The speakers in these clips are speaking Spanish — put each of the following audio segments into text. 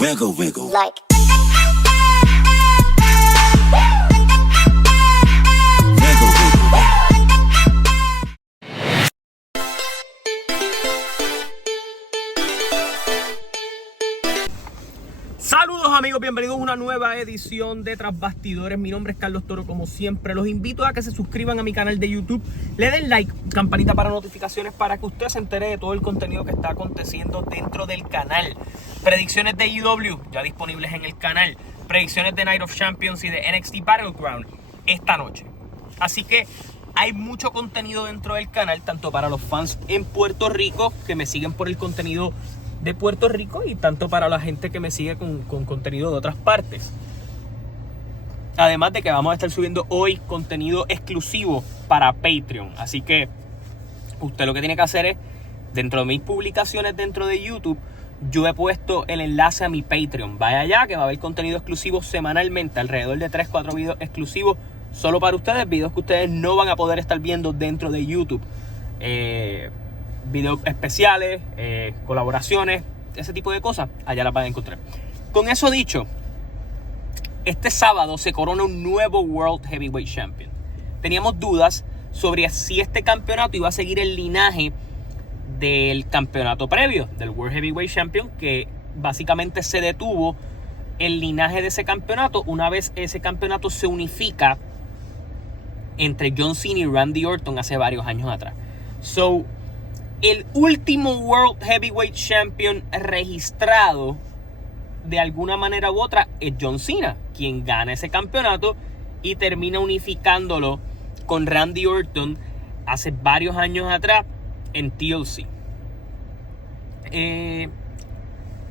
Wiggle, wiggle. Like. Wiggle, wiggle. Saludos amigos, bienvenidos a una nueva edición de Tras Bastidores. Mi nombre es Carlos Toro, como siempre. Los invito a que se suscriban a mi canal de YouTube, le den like, campanita para notificaciones para que usted se entere de todo el contenido que está aconteciendo dentro del canal. Predicciones de AEW ya disponibles en el canal. Predicciones de Night of Champions y de NXT Battleground esta noche. Así que hay mucho contenido dentro del canal, tanto para los fans en Puerto Rico que me siguen por el contenido de Puerto Rico y tanto para la gente que me sigue con contenido de otras partes. Además de que vamos a estar subiendo hoy contenido exclusivo para Patreon. Así que usted lo que tiene que hacer es, dentro de mis publicaciones dentro de YouTube, yo he puesto el enlace a mi Patreon. Vaya allá que va a haber contenido exclusivo semanalmente, alrededor de 3-4 videos exclusivos solo para ustedes, videos que ustedes no van a poder estar viendo dentro de YouTube. Videos especiales, colaboraciones, ese tipo de cosas, allá las van a encontrar. Con eso dicho, este sábado se corona un nuevo World Heavyweight Champion. Teníamos dudas sobre si este campeonato iba a seguir el linaje del campeonato previo, del World Heavyweight Champion, que básicamente se detuvo el linaje de ese campeonato una vez ese campeonato se unifica entre John Cena y Randy Orton hace varios años atrás. El último World Heavyweight Champion registrado de alguna manera u otra es John Cena, quien gana ese campeonato y termina unificándolo con Randy Orton hace varios años atrás en TLC.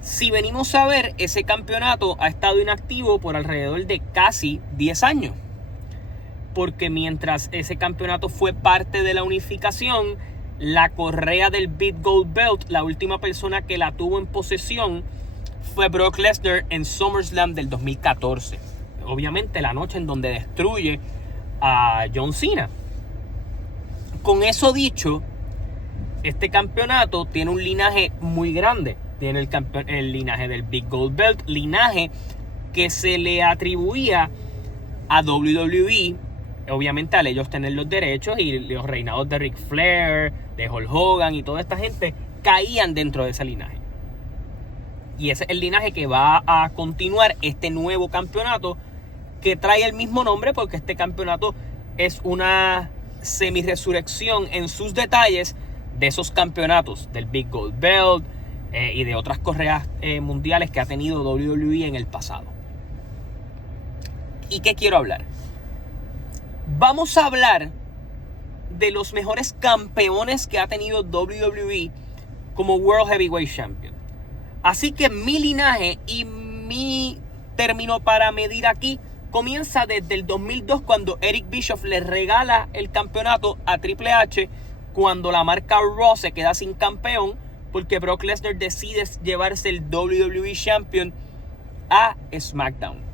Si venimos a ver, ese campeonato ha estado inactivo por alrededor de casi 10 años. Porque mientras ese campeonato fue parte de la unificación, la correa del Big Gold Belt, la última persona que la tuvo en posesión fue Brock Lesnar en SummerSlam del 2014. Obviamente la noche en donde destruye a John Cena. Con eso dicho, este campeonato tiene un linaje muy grande. Tiene el linaje del Big Gold Belt, linaje que se le atribuía a WWE. Obviamente al ellos tener los derechos y los reinados de Ric Flair, de Hulk Hogan y toda esta gente caían dentro de ese linaje. Y ese es el linaje que va a continuar este nuevo campeonato que trae el mismo nombre porque este campeonato es una semi-resurrección en sus detalles de esos campeonatos del Big Gold Belt y de otras correas mundiales que ha tenido WWE en el pasado. ¿Y qué quiero hablar? Vamos a hablar de los mejores campeones que ha tenido WWE como World Heavyweight Champion. Así que mi linaje y mi término para medir aquí comienza desde el 2002 cuando Eric Bischoff le regala el campeonato a Triple H cuando la marca Raw se queda sin campeón porque Brock Lesnar decide llevarse el WWE Champion a SmackDown.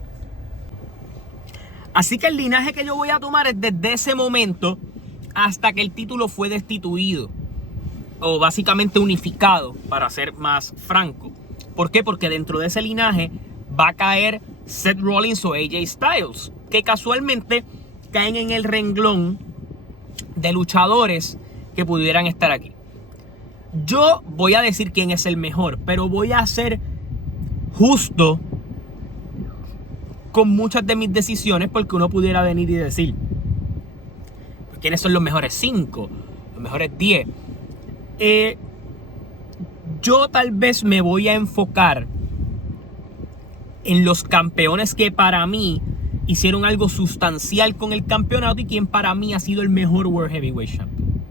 Así que el linaje que yo voy a tomar es desde ese momento hasta que el título fue destituido. O básicamente unificado, para ser más franco. ¿Por qué? Porque dentro de ese linaje va a caer Seth Rollins o AJ Styles. Que casualmente caen en el renglón de luchadores que pudieran estar aquí. Yo voy a decir quién es el mejor, pero voy a ser justo con muchas de mis decisiones porque uno pudiera venir y decir quiénes son los mejores 5, los mejores 10. Yo tal vez me voy a enfocar en los campeones que para mí hicieron algo sustancial con el campeonato y quien para mí ha sido el mejor World Heavyweight Champion.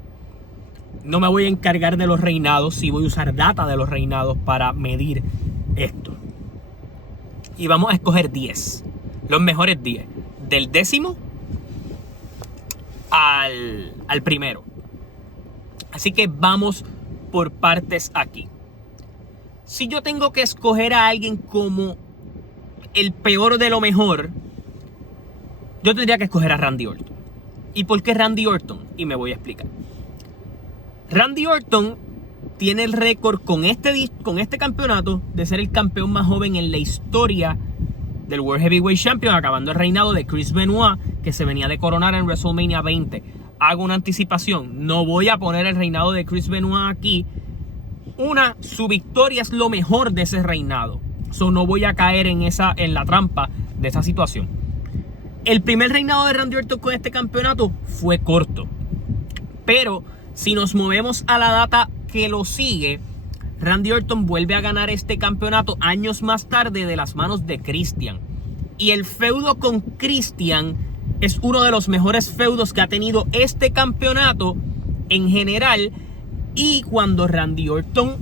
No me voy a encargar de los reinados, sí voy a usar data de los reinados para medir esto. Y vamos a escoger 10. Los mejores 10. Del 10º al primero. Así que vamos por partes aquí. Si yo tengo que escoger a alguien como el peor de lo mejor, yo tendría que escoger a Randy Orton. ¿Y por qué Randy Orton? Y me voy a explicar. Randy Orton tiene el récord con este campeonato de ser el campeón más joven en la historia del World Heavyweight Champion, acabando el reinado de Chris Benoit, que se venía de coronar en WrestleMania 20. Hago una anticipación, no voy a poner el reinado de Chris Benoit aquí. Su victoria es lo mejor de ese reinado. So, no voy a caer en la trampa de esa situación. El primer reinado de Randy Orton con este campeonato fue corto. Pero si nos movemos a la data que lo sigue, Randy Orton vuelve a ganar este campeonato años más tarde de las manos de Christian. Y el feudo con Christian es uno de los mejores feudos que ha tenido este campeonato en general. Y cuando Randy Orton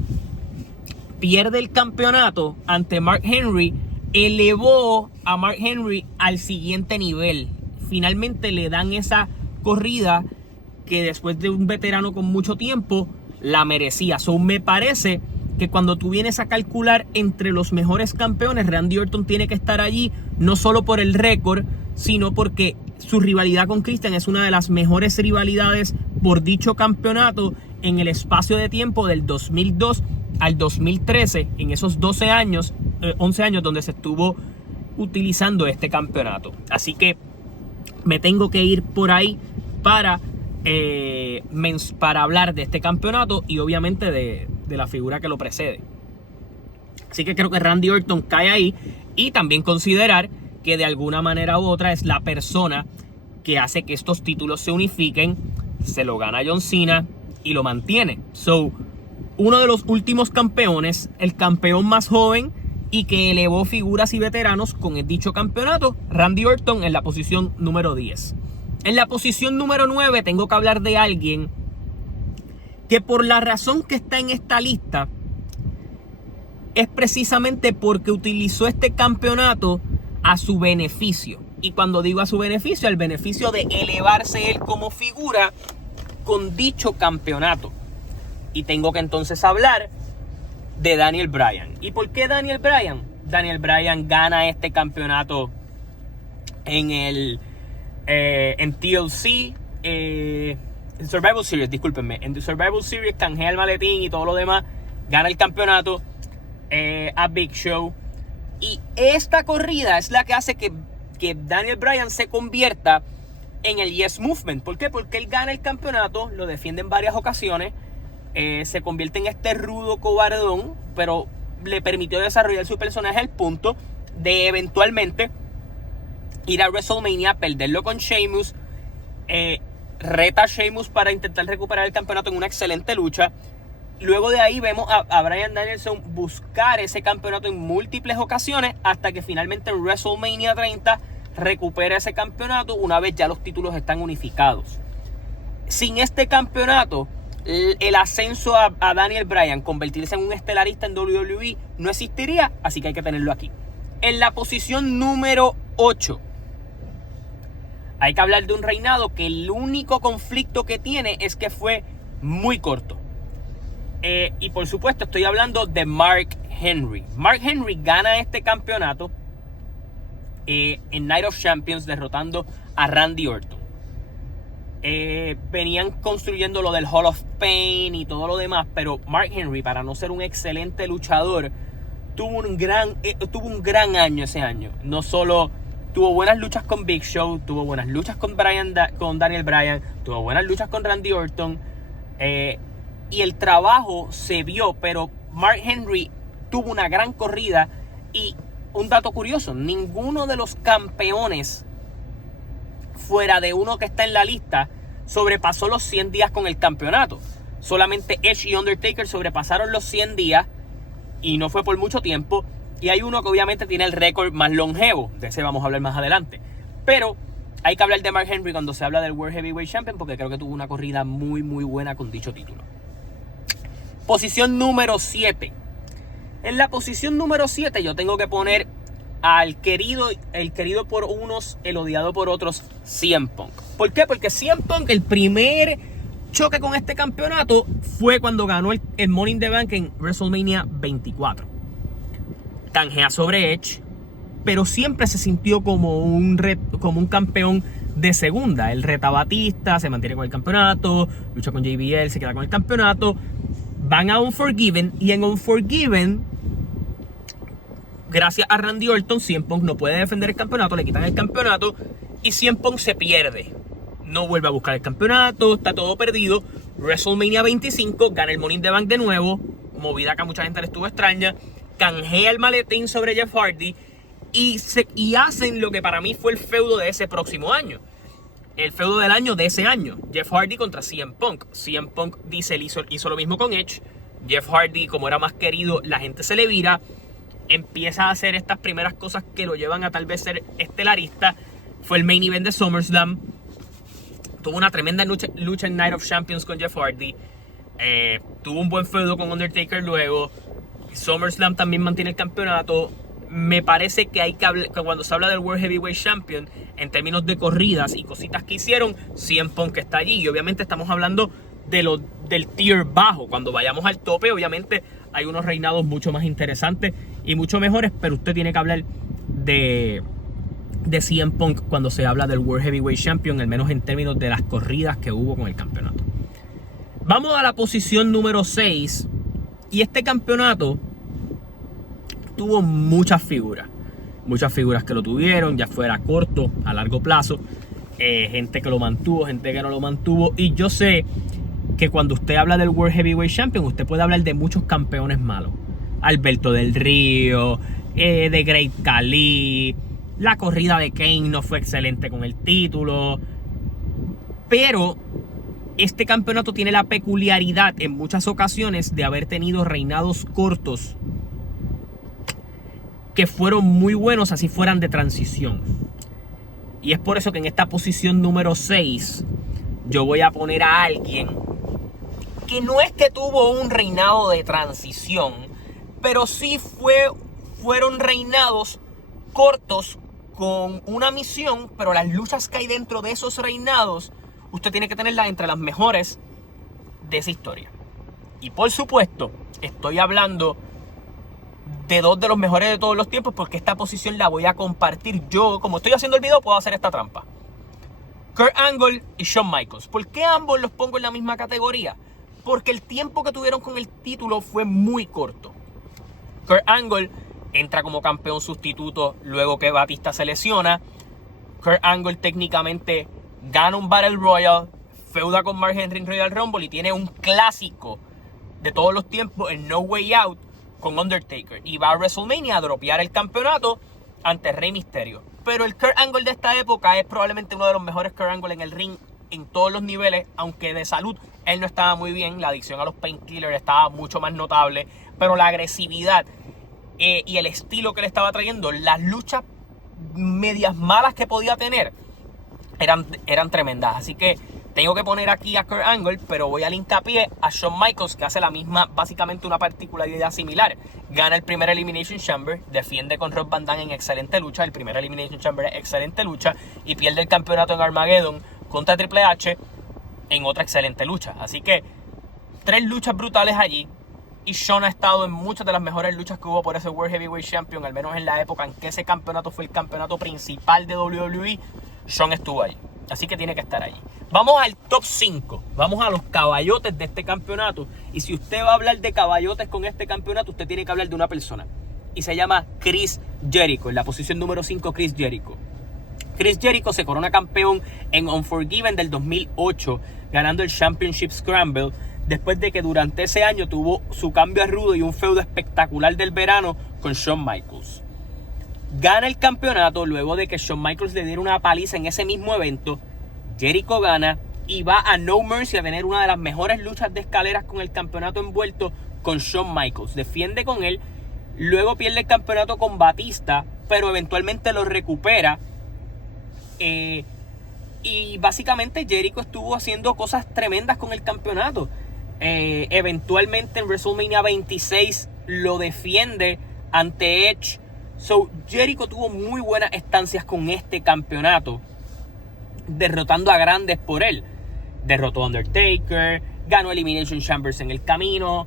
pierde el campeonato ante Mark Henry, elevó a Mark Henry al siguiente nivel. Finalmente le dan esa corrida que después de un veterano con mucho tiempo la merecía. So, me parece que cuando tú vienes a calcular entre los mejores campeones, Randy Orton tiene que estar allí, no solo por el récord, sino porque su rivalidad con Christian es una de las mejores rivalidades por dicho campeonato en el espacio de tiempo del 2002 al 2013, en esos 11 años donde se estuvo utilizando este campeonato. Así que me tengo que ir por ahí para hablar de este campeonato y obviamente de la figura que lo precede. Así que creo que Randy Orton cae ahí, y también considerar que de alguna manera u otra es la persona que hace que estos títulos se unifiquen. Se lo gana John Cena y lo mantiene. So, uno de los últimos campeones, el campeón más joven y que elevó figuras y veteranos con el dicho campeonato, Randy Orton, en la posición número 10. En la posición número 9 tengo que hablar de alguien que, por la razón que está en esta lista, es precisamente porque utilizó este campeonato a su beneficio. Y cuando digo a su beneficio, al beneficio de elevarse él como figura con dicho campeonato. Y tengo que entonces hablar de Daniel Bryan. ¿Y por qué Daniel Bryan? Daniel Bryan gana este campeonato en TLC, en Survival Series, discúlpenme. En The Survival Series canjea el maletín y todo lo demás. Gana el campeonato a Big Show. Y esta corrida es la que hace que Daniel Bryan se convierta en el Yes Movement. ¿Por qué? Porque él gana el campeonato, lo defiende en varias ocasiones, se convierte en este rudo cobardón, pero le permitió desarrollar su personaje al punto de eventualmente ir a WrestleMania, perderlo con Sheamus, reta a Sheamus para intentar recuperar el campeonato en una excelente lucha. Luego de ahí vemos a Bryan Danielson buscar ese campeonato en múltiples ocasiones, hasta que finalmente en WrestleMania 30 recupera ese campeonato una vez ya los títulos están unificados. Sin este campeonato, el ascenso a Daniel Bryan, convertirse en un estelarista en WWE, no existiría, así que hay que tenerlo aquí. En la posición número 8, hay que hablar de un reinado que el único conflicto que tiene es que fue muy corto. Y por supuesto estoy hablando de Mark Henry. Mark Henry gana este campeonato en Night of Champions, derrotando a Randy Orton. Venían construyendo lo del Hall of Fame y todo lo demás, pero Mark Henry, para no ser un excelente luchador, tuvo un gran año ese año. No solo tuvo buenas luchas con Big Show, tuvo buenas luchas con Daniel Bryan, tuvo buenas luchas con Randy Orton, y el trabajo se vio, pero Mark Henry tuvo una gran corrida. Y un dato curioso, ninguno de los campeones, fuera de uno que está en la lista, sobrepasó los 100 días con el campeonato. Solamente Edge y Undertaker sobrepasaron los 100 días, y no fue por mucho tiempo. Y hay uno que obviamente tiene el récord más longevo, de ese vamos a hablar más adelante. Pero hay que hablar de Mark Henry cuando se habla del World Heavyweight Champion, porque creo que tuvo una corrida muy muy buena con dicho título. Posición número 7. En la posición número 7 yo tengo que poner al querido por unos, el odiado por otros, CM Punk. ¿Por qué? Porque CM Punk, el primer choque con este campeonato fue cuando ganó el Money in the Bank en WrestleMania 24. Canjea sobre Edge, pero siempre se sintió como un campeón de segunda. Él reta a Batista, se mantiene con el campeonato, lucha con JBL, se queda con el campeonato, van a Unforgiven, y en Unforgiven, gracias a Randy Orton, CM Punk no puede defender el campeonato, le quitan el campeonato y CM Punk se pierde. No vuelve a buscar el campeonato, está todo perdido. WrestleMania 25, gana el Money in the Bank de nuevo, movida que a mucha gente le estuvo extraña, canjea el maletín sobre Jeff Hardy y hacen lo que para mí fue el feudo de ese próximo año. El feudo del año de ese año. Jeff Hardy contra CM Punk. CM Punk dice, hizo lo mismo con Edge. Jeff Hardy, como era más querido, la gente se le vira. Empieza a hacer estas primeras cosas que lo llevan a tal vez ser estelarista. Fue el main event de SummerSlam. Tuvo una tremenda lucha en Night of Champions con Jeff Hardy. Tuvo un buen feudo con Undertaker luego. SummerSlam también mantiene el campeonato. Me parece que hay que hablar, que cuando se habla del World Heavyweight Champion, en términos de corridas y cositas que hicieron, CM Punk está allí. Y obviamente estamos hablando del tier bajo. Cuando vayamos al tope, obviamente hay unos reinados mucho más interesantes y mucho mejores, pero usted tiene que hablar de CM Punk cuando se habla del World Heavyweight Champion, al menos en términos de las corridas que hubo con el campeonato. Vamos a la posición número 6. Y este campeonato tuvo muchas figuras que lo tuvieron, ya fuera corto, a largo plazo, gente que lo mantuvo, gente que no lo mantuvo. Y yo sé que cuando usted habla del World Heavyweight Champion, usted puede hablar de muchos campeones malos. Alberto del Río, de Great Khali, la corrida de Kane no fue excelente con el título, pero este campeonato tiene la peculiaridad en muchas ocasiones de haber tenido reinados cortos que fueron muy buenos, así fueran de transición. Y es por eso que en esta posición número 6 yo voy a poner a alguien que no es que tuvo un reinado de transición, pero sí fueron reinados cortos con una misión, pero las luchas que hay dentro de esos reinados, usted tiene que tenerlas entre las mejores de esa historia. Y por supuesto, estoy hablando de dos de los mejores de todos los tiempos, porque esta posición la voy a compartir yo. Como estoy haciendo el video, puedo hacer esta trampa. Kurt Angle y Shawn Michaels. ¿Por qué ambos los pongo en la misma categoría? Porque el tiempo que tuvieron con el título fue muy corto. Kurt Angle entra como campeón sustituto luego que Batista se lesiona. Kurt Angle técnicamente gana un Battle Royal, feuda con Mark Henry en Royal Rumble y tiene un clásico de todos los tiempos en No Way Out con Undertaker. Y va a WrestleMania a dropear el campeonato ante Rey Mysterio. Pero el Kurt Angle de esta época es probablemente uno de los mejores Kurt Angle en el ring en todos los niveles, aunque de salud él no estaba muy bien. La adicción a los painkillers estaba mucho más notable, pero la agresividad y el estilo que le estaba trayendo, las luchas medias malas que podía tener eran tremendas. Así que tengo que poner aquí a Kurt Angle, pero voy al hincapié a Shawn Michaels, que hace la misma, básicamente una particularidad similar. Gana el primer Elimination Chamber, defiende con Rob Van Dam en excelente lucha, el primer Elimination Chamber es excelente lucha, y pierde el campeonato en Armageddon contra Triple H en otra excelente lucha. Así que 3 luchas brutales allí, y Shawn ha estado en muchas de las mejores luchas que hubo por ese World Heavyweight Champion, al menos en la época en que ese campeonato fue el campeonato principal de WWE. Shawn estuvo allí, así que tiene que estar allí. Vamos al top 5, vamos a los caballotes de este campeonato. Y si usted va a hablar de caballotes con este campeonato, usted tiene que hablar de una persona, y se llama Chris Jericho. En la posición número 5, Chris Jericho. Chris Jericho se corona campeón en Unforgiven del 2008, ganando el Championship Scramble, después de que durante ese año tuvo su cambio a rudo y un feudo espectacular del verano con Shawn Michaels. Gana el campeonato luego de que Shawn Michaels le diera una paliza en ese mismo evento. Jericho gana y va a No Mercy a tener una de las mejores luchas de escaleras con el campeonato envuelto con Shawn Michaels. Defiende con él, luego pierde el campeonato con Batista, pero eventualmente lo recupera. Y básicamente Jericho estuvo haciendo cosas tremendas con el campeonato. Eventualmente en WrestleMania 26 lo defiende ante Edge. So, Jericho tuvo muy buenas estancias con este campeonato, derrotando a grandes por él. Derrotó a Undertaker, ganó Elimination Chambers en el camino.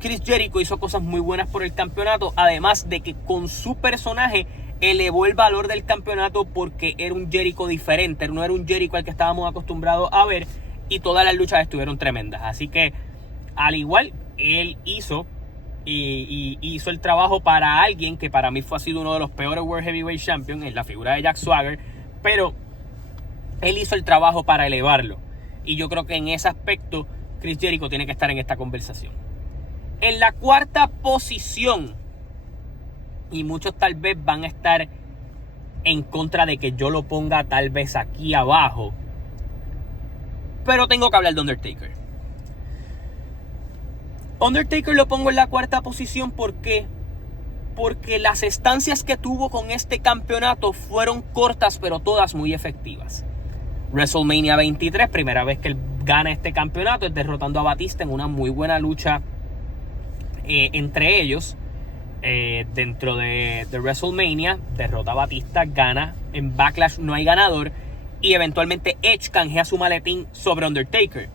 Chris Jericho hizo cosas muy buenas por el campeonato, además de que con su personaje elevó el valor del campeonato, porque era un Jericho diferente, no era un Jericho al que estábamos acostumbrados a ver, y todas las luchas estuvieron tremendas. Así que, al igual, él hizo y hizo el trabajo para alguien que para mí ha sido uno de los peores World Heavyweight Champions, en la figura de Jack Swagger, pero él hizo el trabajo para elevarlo. Y yo creo que en ese aspecto Chris Jericho tiene que estar en esta conversación. En la cuarta posición, y muchos tal vez van a estar en contra de que yo lo ponga tal vez aquí abajo, pero tengo que hablar de Undertaker. Undertaker lo pongo en la cuarta posición, ¿por qué? Porque las estancias que tuvo con este campeonato fueron cortas, pero todas muy efectivas. WrestleMania 23, primera vez que él gana este campeonato, es derrotando a Batista en una muy buena lucha entre ellos. Dentro de WrestleMania, derrota a Batista, gana. En Backlash no hay ganador. Y eventualmente Edge canjea su maletín sobre Undertaker,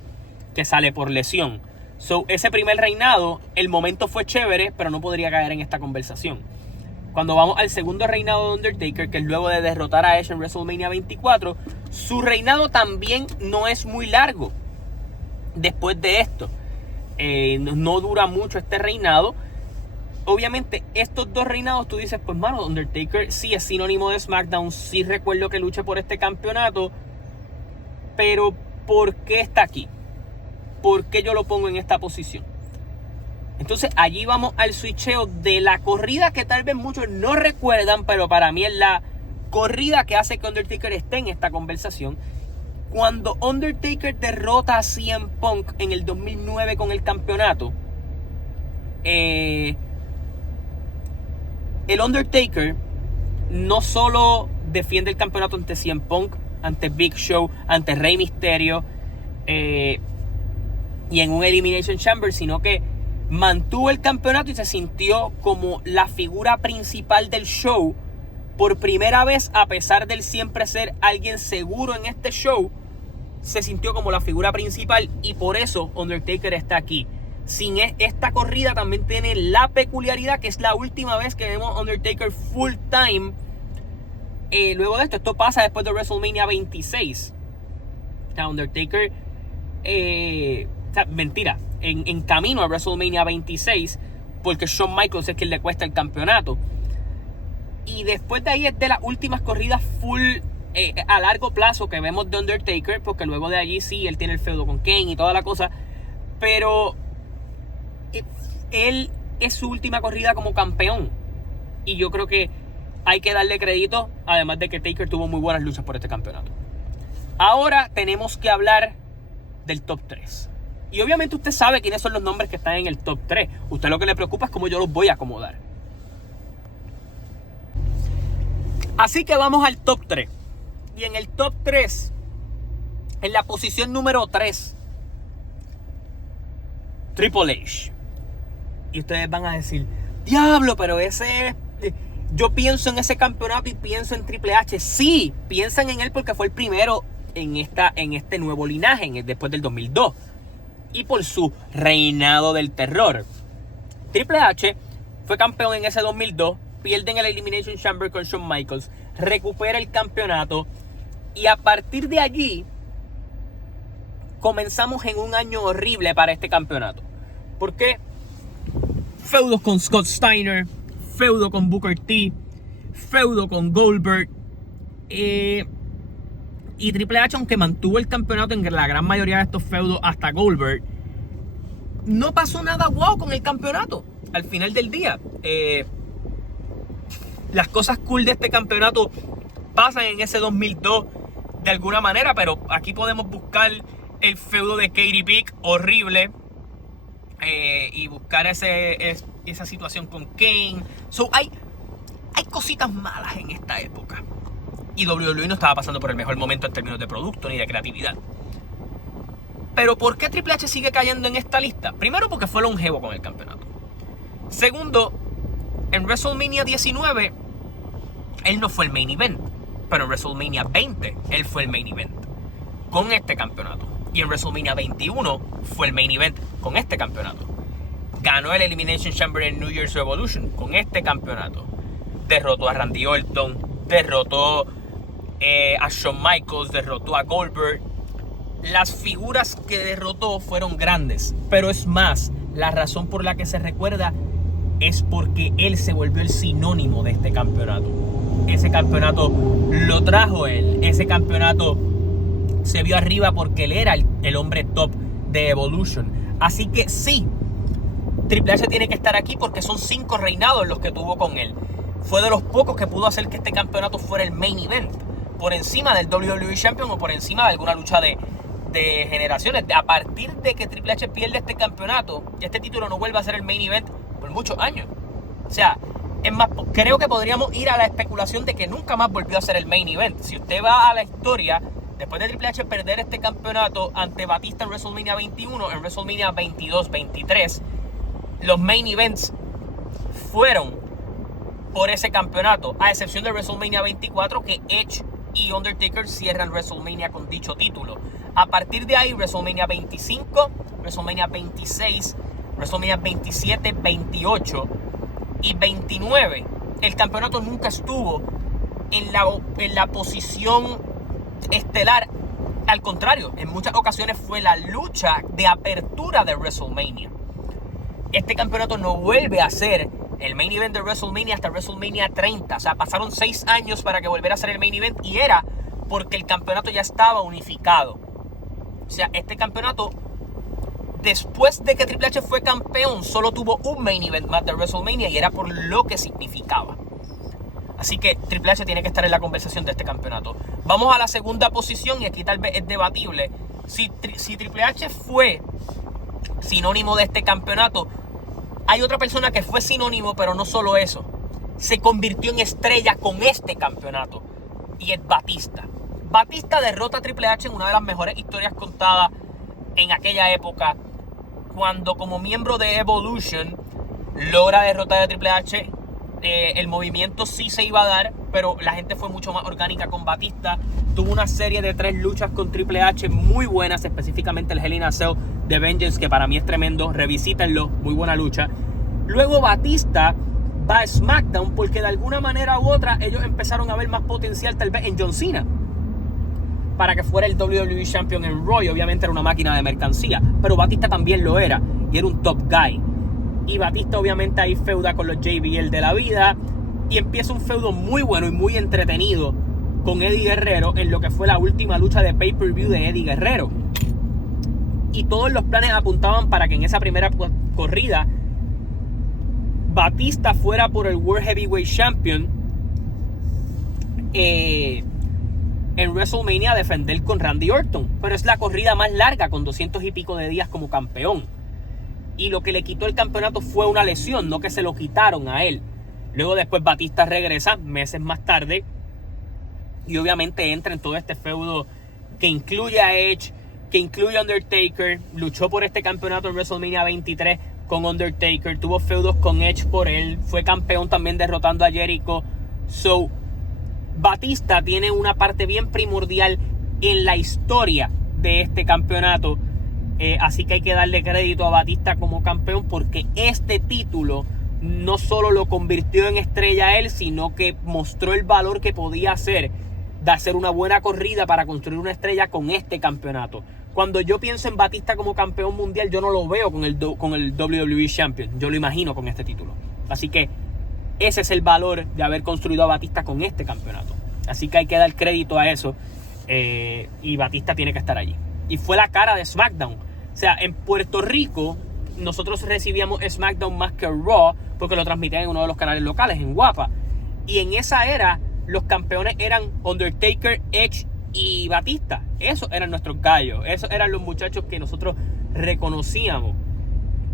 que sale por lesión. So, ese primer reinado, el momento fue chévere, pero no podría caer en esta conversación. Cuando vamos al segundo reinado de Undertaker, que es luego de derrotar a Edge en WrestleMania 24, su reinado también no es muy largo. Después de esto, no dura mucho este reinado. Obviamente, estos dos reinados, tú dices, pues mano, Undertaker sí es sinónimo de SmackDown, sí recuerdo que lucha por este campeonato, pero ¿por qué está aquí? ¿Por qué yo lo pongo en esta posición? Entonces allí vamos al switcheo de la corrida que tal vez muchos no recuerdan, pero para mí es la corrida que hace que Undertaker esté en esta conversación. Cuando Undertaker derrota a CM Punk en el 2009 con el campeonato, el Undertaker no solo defiende el campeonato ante CM Punk, ante Big Show, ante Rey Mysterio y en un Elimination Chamber, sino que mantuvo el campeonato y se sintió como la figura principal del show por primera vez. A pesar de él siempre ser alguien seguro en este show, se sintió como la figura principal, y por eso Undertaker está aquí. Sin esta corrida también tiene la peculiaridad que es la última vez que vemos Undertaker full time. Luego de esto pasa después de WrestleMania 26. O sea, Undertaker mentira, en camino a WrestleMania 26, porque Shawn Michaels es quien le cuesta el campeonato. Y después de ahí es de las últimas corridas full a largo plazo que vemos de Undertaker, porque luego de allí sí, él tiene el feudo con Kane y toda la cosa, pero él es su última corrida como campeón, y yo creo que hay que darle crédito, además de que Taker tuvo muy buenas luchas por este campeonato. Ahora tenemos que hablar del top 3. Y obviamente usted sabe quiénes son los nombres que están en el top 3. Usted lo que le preocupa es cómo yo los voy a acomodar. Así que vamos al top 3. Y en el top 3, en la posición número 3, Triple H. Y ustedes van a decir, diablo, pero ese... Yo pienso en ese campeonato y pienso en Triple H. Sí, piensan en él porque fue el primero en este nuevo linaje, después del 2002. Y por su reinado del terror. Triple H fue campeón en ese 2002, pierde en el Elimination Chamber con Shawn Michaels, recupera el campeonato, y a partir de allí comenzamos en un año horrible para este campeonato. ¿Por qué? Feudos con Scott Steiner, feudo con Booker T, feudo con Goldberg, y Triple H, aunque mantuvo el campeonato en la gran mayoría de estos feudos hasta Goldberg, no pasó nada wow con el campeonato al final del día. Las cosas cool de este campeonato pasan en ese 2002 de alguna manera, pero aquí podemos buscar el feudo de Katie Peak, horrible, y buscar esa situación con Kane. So, hay cositas malas en esta época. Y WWE no estaba pasando por el mejor momento en términos de producto ni de creatividad. Pero ¿por qué Triple H sigue cayendo en esta lista? Primero, porque fue longevo con el campeonato. Segundo, en WrestleMania 19, él no fue el main event. Pero en WrestleMania 20, él fue el main event con este campeonato. Y en WrestleMania 21 fue el main event con este campeonato. Ganó el Elimination Chamber en New Year's Revolution con este campeonato. Derrotó a Randy Orton, derrotó a Shawn Michaels, derrotó a Goldberg. Las figuras que derrotó fueron grandes, pero es más, la razón por la que se recuerda es porque él se volvió el sinónimo de este campeonato. Ese campeonato lo trajo él. Ese campeonato se vio arriba porque él era el hombre top de Evolution. Así que sí, Triple H tiene que estar aquí porque son 5 reinados los que tuvo con él. Fue de los pocos que pudo hacer que este campeonato fuera el main event, por encima del WWE Champion o por encima de alguna lucha de generaciones. A partir de que Triple H pierde este campeonato, este título no vuelve a ser el main event por muchos años. O sea, es más, creo que podríamos ir a la especulación de que nunca más volvió a ser el main event. Si usted va a la historia, después de Triple H perder este campeonato ante Batista en WrestleMania 21, en WrestleMania 22, 23, los main events fueron por ese campeonato, a excepción de WrestleMania 24, que Edge y Undertaker cierran WrestleMania con dicho título. A partir de ahí, WrestleMania 25, WrestleMania 26, WrestleMania 27, 28 y 29, el campeonato nunca estuvo en la posición estelar. Al contrario, en muchas ocasiones fue la lucha de apertura de WrestleMania. Este campeonato no vuelve a ser el main event de WrestleMania hasta WrestleMania 30. O sea, pasaron 6 años para que volviera a ser el main event, y era porque el campeonato ya estaba unificado. O sea, este campeonato, después de que Triple H fue campeón, solo tuvo un main event más de WrestleMania, y era por lo que significaba. Así que Triple H tiene que estar en la conversación de este campeonato. Vamos a la segunda posición, y aquí tal vez es debatible. Si Triple H fue sinónimo de este campeonato, hay otra persona que fue sinónimo, pero no solo eso. Se convirtió en estrella con este campeonato, y es Batista. Batista derrota a Triple H en una de las mejores historias contadas en aquella época, cuando como miembro de Evolution logra derrotar a Triple H. El movimiento sí se iba a dar, pero la gente fue mucho más orgánica con Batista. Tuvo una serie de 3 luchas con Triple H muy buenas, específicamente el Hell in a Cell de Vengeance, que para mí es tremendo. Revisítenlo, muy buena lucha. Luego Batista va a SmackDown porque de alguna manera u otra ellos empezaron a ver más potencial tal vez en John Cena para que fuera el WWE Champion en Raw. Obviamente era una máquina de mercancía, pero Batista también lo era, y era un top guy. Y Batista obviamente ahí feuda con los JBL de la vida, y empieza un feudo muy bueno y muy entretenido con Eddie Guerrero en lo que fue la última lucha de pay-per-view de Eddie Guerrero. Y todos los planes apuntaban para que en esa primera corrida Batista fuera por el World Heavyweight Champion en WrestleMania a defender con Randy Orton. Pero es la corrida más larga, con 200 y pico de días como campeón. Y lo que le quitó el campeonato fue una lesión, no que se lo quitaron a él. Luego después Batista regresa meses más tarde, y obviamente entra en todo este feudo que incluye a Edge, que incluye a Undertaker. Luchó por este campeonato en WrestleMania 23 con Undertaker, tuvo feudos con Edge por él, fue campeón también derrotando a Jericho. So, Batista tiene una parte bien primordial en la historia de este campeonato. Así que hay que darle crédito a Batista como campeón, porque este título no solo lo convirtió en estrella a él, sino que mostró el valor que podía hacer de hacer una buena corrida para construir una estrella con este campeonato. Cuando yo pienso en Batista como campeón mundial, yo no lo veo con el WWE Champion, yo lo imagino con este título. Así que ese es el valor de haber construido a Batista con este campeonato. Así que hay que dar crédito a eso, y Batista tiene que estar allí. Y fue la cara de SmackDown. O sea, en Puerto Rico nosotros recibíamos SmackDown más que Raw, porque lo transmitían en uno de los canales locales, en Guapa. Y en esa era los campeones eran Undertaker, Edge y Batista. Esos eran nuestros gallos, esos eran los muchachos que nosotros reconocíamos.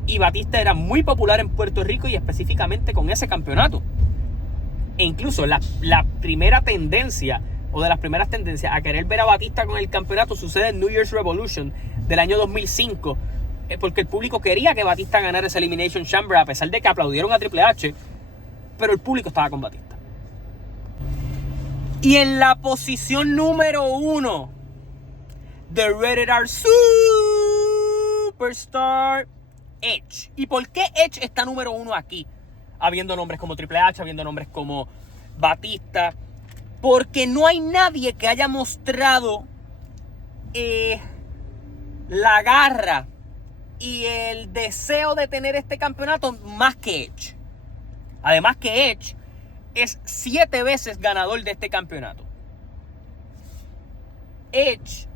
Y Batista era muy popular en Puerto Rico, y específicamente con ese campeonato. E incluso la primera tendencia, o de las primeras tendencias a querer ver a Batista con el campeonato, sucede en New Year's Revolution del año 2005, porque el público quería que Batista ganara ese Elimination Chamber, a pesar de que aplaudieron a Triple H, pero el público estaba con Batista. Y en la posición número 1 de Rated R Superstar, Edge. ¿Y por qué Edge está número 1 aquí? Habiendo nombres como Triple H, habiendo nombres como Batista. Porque no hay nadie que haya mostrado la garra y el deseo de tener este campeonato más que Edge. Además que Edge es 7 veces ganador de este campeonato. Edge,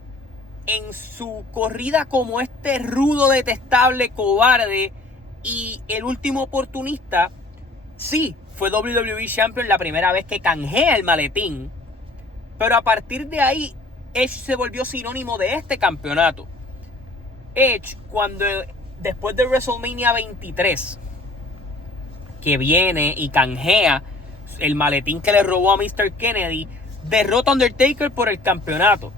en su corrida como este rudo, detestable, cobarde y el último oportunista, sí, fue WWE Champion la primera vez que canjea el maletín. Pero a partir de ahí, Edge se volvió sinónimo de este campeonato. Edge, después de WrestleMania 23, que viene y canjea el maletín que le robó a Mr. Kennedy, derrota a Undertaker por el campeonato.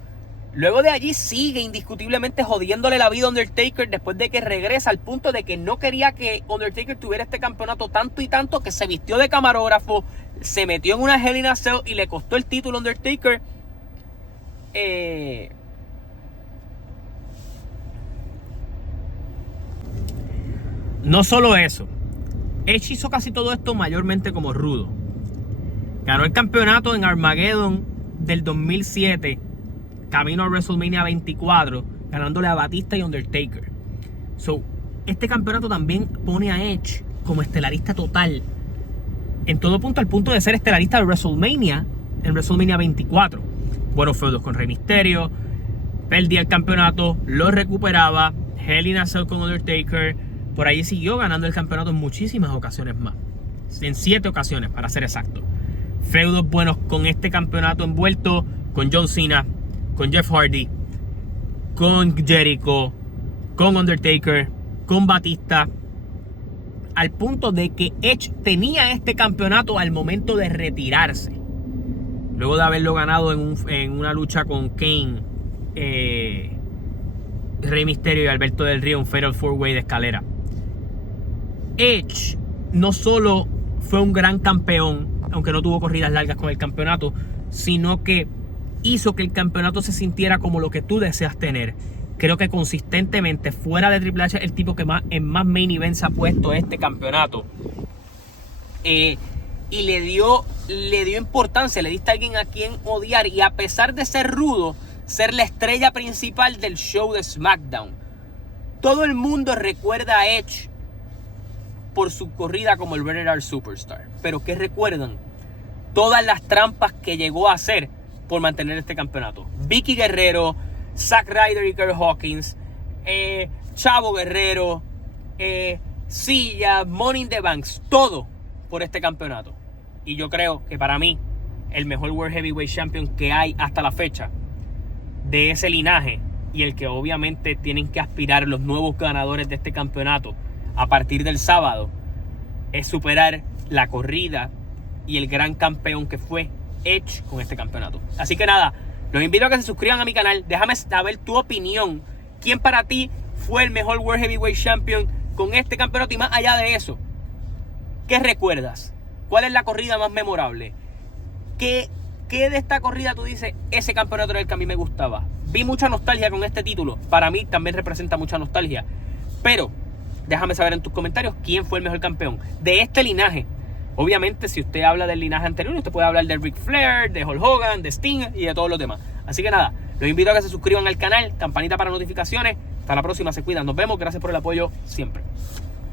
Luego de allí sigue indiscutiblemente jodiéndole la vida a Undertaker después de que regresa al punto de que no quería que Undertaker tuviera este campeonato tanto y tanto que se vistió de camarógrafo, se metió en una Hell in a Cell y le costó el título a Undertaker. No solo eso, Edge hizo casi todo esto mayormente como rudo. Ganó el campeonato en Armageddon del 2007, camino a WrestleMania 24, ganándole a Batista y Undertaker. Este campeonato también pone a Edge como estelarista total, en todo punto, al punto de ser estelarista de WrestleMania en WrestleMania 24. Buenos feudos con Rey Mysterio, perdía el campeonato, lo recuperaba, Hell in a Cell con Undertaker. Por ahí siguió ganando el campeonato en muchísimas ocasiones más. En 7 ocasiones, para ser exacto. Feudos buenos con este campeonato envuelto, con John Cena, con Jeff Hardy, con Jericho, con Undertaker, con Batista. Al punto de que Edge tenía este campeonato al momento de retirarse. Luego de haberlo ganado en una lucha con Kane, Rey Mysterio y Alberto del Río, un Fatal 4-Way de escalera. Edge no solo fue un gran campeón, aunque no tuvo corridas largas con el campeonato, sino que hizo que el campeonato se sintiera como lo que tú deseas tener. Creo que consistentemente, fuera de Triple H, el tipo que en más main events ha puesto este campeonato. Y le dio importancia, le diste a alguien a quien odiar. Y a pesar de ser rudo, ser la estrella principal del show de SmackDown. Todo el mundo recuerda a Edge por su corrida como el Rated R Superstar. Pero ¿qué recuerdan? Todas las trampas que llegó a hacer por mantener este campeonato. Vicky Guerrero, Zack Ryder y Kurt Hawkins, Chavo Guerrero, Silla, Money in the Banks, todo por este campeonato. Y yo creo que para mí, el mejor World Heavyweight Champion que hay hasta la fecha, de ese linaje, y el que obviamente tienen que aspirar los nuevos ganadores de este campeonato a partir del sábado, es superar la corrida y el gran campeón que fue Edge con este campeonato. Así que nada, los invito a que se suscriban a mi canal. Déjame saber tu opinión. ¿Quién para ti fue el mejor World Heavyweight Champion con este campeonato? Y más allá de eso, ¿qué recuerdas? ¿Cuál es la corrida más memorable? ¿Qué de esta corrida tú dices, ese campeonato era el que a mí me gustaba? Vi mucha nostalgia con este título. Para mí también representa mucha nostalgia. Pero déjame saber en tus comentarios quién fue el mejor campeón de este linaje. Obviamente, si usted habla del linaje anterior, usted puede hablar de Ric Flair, de Hulk Hogan, de Sting y de todos los demás. Así que nada, los invito a que se suscriban al canal, campanita para notificaciones. Hasta la próxima, se cuidan. Nos vemos, gracias por el apoyo siempre.